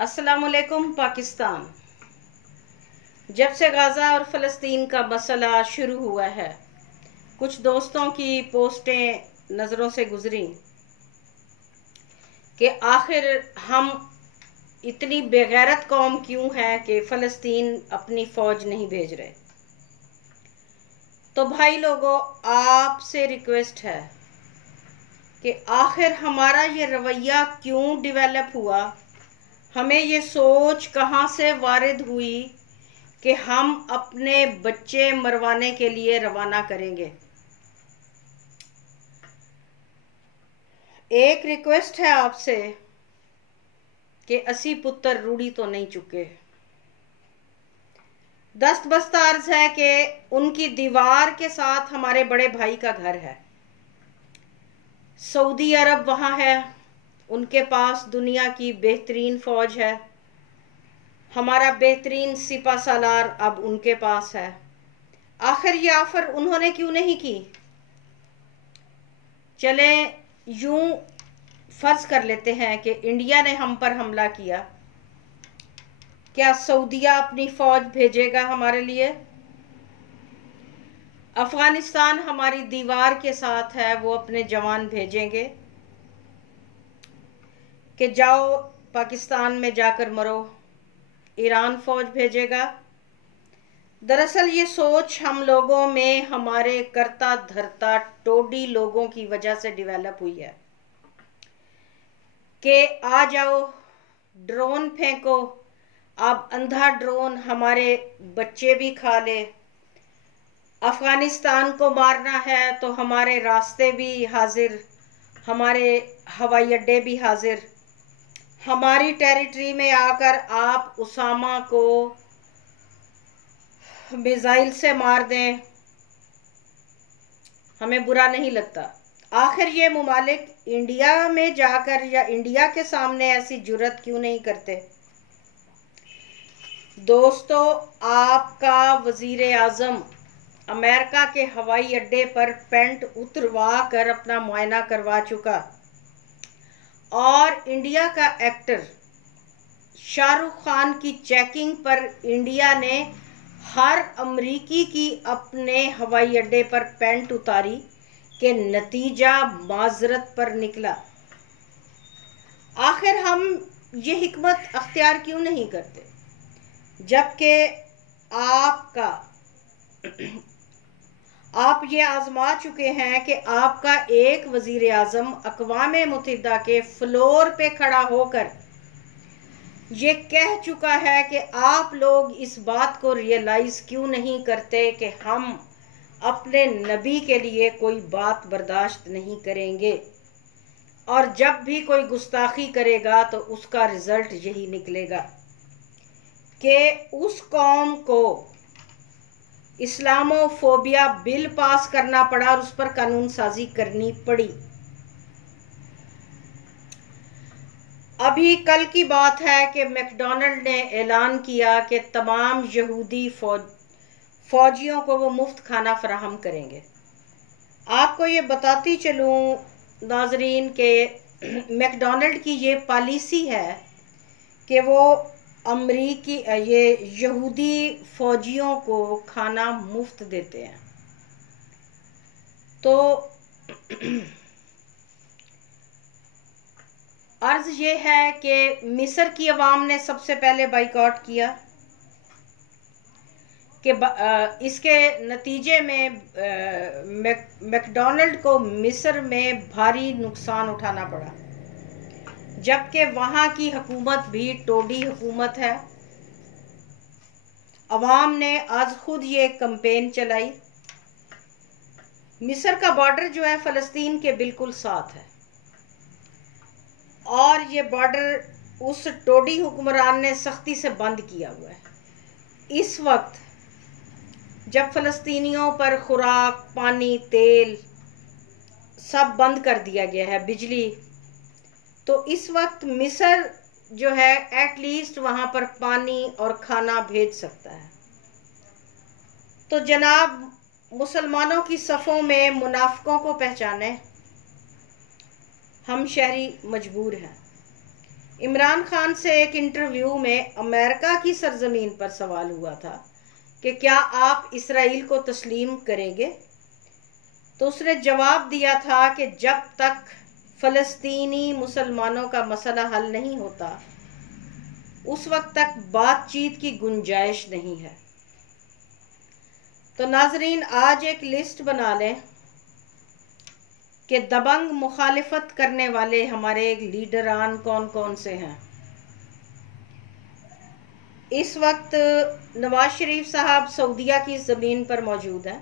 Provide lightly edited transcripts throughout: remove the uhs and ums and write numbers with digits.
अस्सलामुअलैकुम पाकिस्तान। जब से गाज़ा और फ़लस्तीन का मसला शुरू हुआ है, कुछ दोस्तों की पोस्टें नज़रों से गुजरी कि आखिर हम इतनी बेगैरत कौम क्यों है कि फ़लस्तीन अपनी फ़ौज नहीं भेज रहे। तो भाई लोगों, आपसे रिक्वेस्ट है कि आखिर हमारा ये रवैया क्यों डेवलप हुआ, हमें ये सोच कहाँ से वारिद हुई कि हम अपने बच्चे मरवाने के लिए रवाना करेंगे। एक रिक्वेस्ट है आपसे कि असी पुत्र रूढ़ी तो नहीं चुके। दस्त बस्त अर्ज है कि उनकी दीवार के साथ हमारे बड़े भाई का घर है। सऊदी अरब वहाँ है, उनके पास दुनिया की बेहतरीन फ़ौज है। हमारा बेहतरीन सिपा सालार अब उनके पास है। आखिर ये ऑफर उन्होंने क्यों नहीं की? चले यूं फर्ज कर लेते हैं कि इंडिया ने हम पर हमला किया, क्या सऊदिया अपनी फौज भेजेगा हमारे लिए? अफगानिस्तान हमारी दीवार के साथ है, वो अपने जवान भेजेंगे कि जाओ पाकिस्तान में जाकर मरो? ईरान फौज भेजेगा? दरअसल ये सोच हम लोगों में हमारे करता धरता टोडी लोगों की वजह से डेवलप हुई है कि आ जाओ ड्रोन फेंको, अब अंधा ड्रोन हमारे बच्चे भी खा ले। अफगानिस्तान को मारना है तो हमारे रास्ते भी हाजिर, हमारे हवाई अड्डे भी हाजिर। हमारी टेरिटरी में आकर आप उसामा को मिसाइल से मार दें, हमें बुरा नहीं लगता। आखिर ये मुमालिक इंडिया में जाकर या इंडिया के सामने ऐसी जुर्रत क्यों नहीं करते? दोस्तों, आपका वजीर आज़म अमेरिका के हवाई अड्डे पर पेंट उतरवा कर अपना मुआयना करवा चुका और इंडिया का एक्टर शाहरुख खान की चेकिंग पर इंडिया ने हर अमरीकी की अपने हवाई अड्डे पर पेंट उतारी कि नतीजा माजरत पर निकला। आखिर हम ये हिकमत अख्तियार क्यों नहीं करते, जबकि आप ये आजमा चुके हैं कि आपका एक वजीर आज़म अक़वाम मुत्तहिदा के फ्लोर पे खड़ा होकर ये कह चुका है कि आप लोग इस बात को रियलाइज़ क्यों नहीं करते कि हम अपने नबी के लिए कोई बात बर्दाश्त नहीं करेंगे, और जब भी कोई गुस्ताखी करेगा तो उसका रिज़ल्ट यही निकलेगा कि उस कौम को इस्लामोफोबिया बिल पास करना पड़ा और उस पर कानून साजी करनी पड़ी। अभी कल की बात है कि मैकडॉनल्ड ने ऐलान किया कि तमाम यहूदी फौजियों को वो मुफ्त खाना फराहम करेंगे। आपको ये बताती चलूँ नाजरीन के मैकडॉनल्ड की ये पॉलिसी है कि वो अमरीकी ये यहूदी फौजियों को खाना मुफ्त देते हैं। तो अर्ज ये है कि मिस्र की अवाम ने सबसे पहले बाइकआउट किया कि इसके नतीजे में मैकडॉनल्ड को मिस्र में भारी नुकसान उठाना पड़ा, जबकि वहाँ की हुकूमत भी टोडी हुकूमत है। अवाम ने आज खुद ये कैंपेन चलाई। मिस्र का बॉर्डर जो है फ़लस्तीन के बिल्कुल साथ है और ये बॉर्डर उस टोडी हुक्मरान ने सख्ती से बंद किया हुआ है। इस वक्त जब फ़लस्तीनियों पर खुराक, पानी, तेल सब बंद कर दिया गया है, बिजली, तो इस वक्त मिस्र जो है एटलीस्ट वहाँ पर पानी और खाना भेज सकता है। तो जनाब, मुसलमानों की सफ़ों में मुनाफिकों को पहचाने, हम शहरी मजबूर हैं। इमरान खान से एक इंटरव्यू में अमेरिका की सरजमीन पर सवाल हुआ था कि क्या आप इसराइल को तस्लीम करेंगे, तो उसने जवाब दिया था कि जब तक फ़लस्तीनी मुसलमानों का मसला हल नहीं होता उस वक्त तक बातचीत की गुंजाइश नहीं है। तो नाजरीन, आज एक लिस्ट बना लें कि दबंग मुखालिफत करने वाले हमारे लीडरान कौन कौन से हैं। इस वक्त नवाज शरीफ साहब सऊदीया की ज़मीन पर मौजूद हैं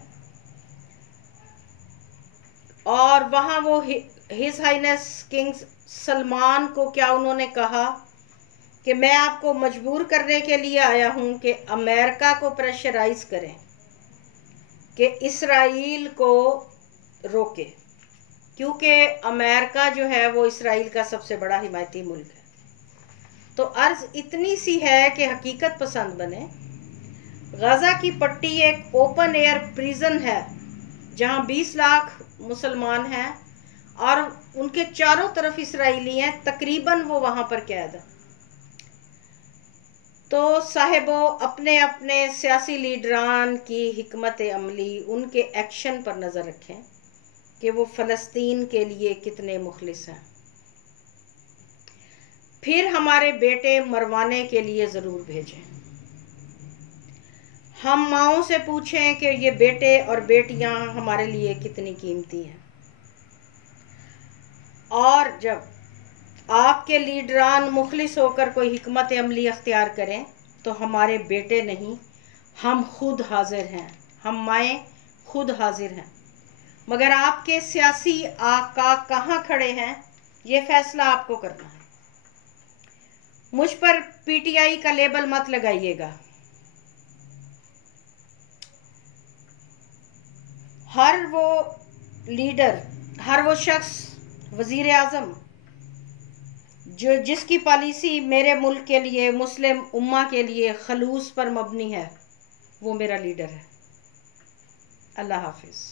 और वहाँ वो हिज हाइनेस किंग सलमान को क्या उन्होंने कहा कि मैं आपको मजबूर करने के लिए आया हूँ कि अमेरिका को प्रेशराइज करें कि इसराइल को रोके, क्योंकि अमेरिका जो है वो इसराइल का सबसे बड़ा हिमायती मुल्क है। तो अर्ज़ इतनी सी है कि हकीकत पसंद बने। गज़ा की पट्टी एक ओपन एयर प्रिजन है जहां 20 लाख मुसलमान हैं और उनके चारों तरफ इसराइली हैं, तकरीबन वो वहां पर कैद है। तो साहिबो, अपने अपने सियासी लीडरान की हिकमत अमली, उनके एक्शन पर नज़र रखें कि वो फ़लस्तीन के लिए कितने मुखलिस हैं। फिर हमारे बेटे मरवाने के लिए ज़रूर भेजें। हम माओं से पूछें कि ये बेटे और बेटियां हमारे लिए कितनी कीमती हैं। और जब आपके लीडरान मुखलिस होकर कोई हिकमत अमली अख्तियार करें तो हमारे बेटे नहीं, हम खुद हाजिर हैं, हम माएँ खुद हाजिर हैं। मगर आपके सियासी आका कहाँ खड़े हैं ये फैसला आपको करना है। मुझ पर पीटीआई का लेबल मत लगाइएगा। हर वो लीडर, हर वो शख्स, वजीर आज़म जिसकी पॉलिसी मेरे मुल्क के लिए, मुस्लिम उम्मा के लिए खलूस पर मबनी है, वो मेरा लीडर है। अल्लाह हाफिज़।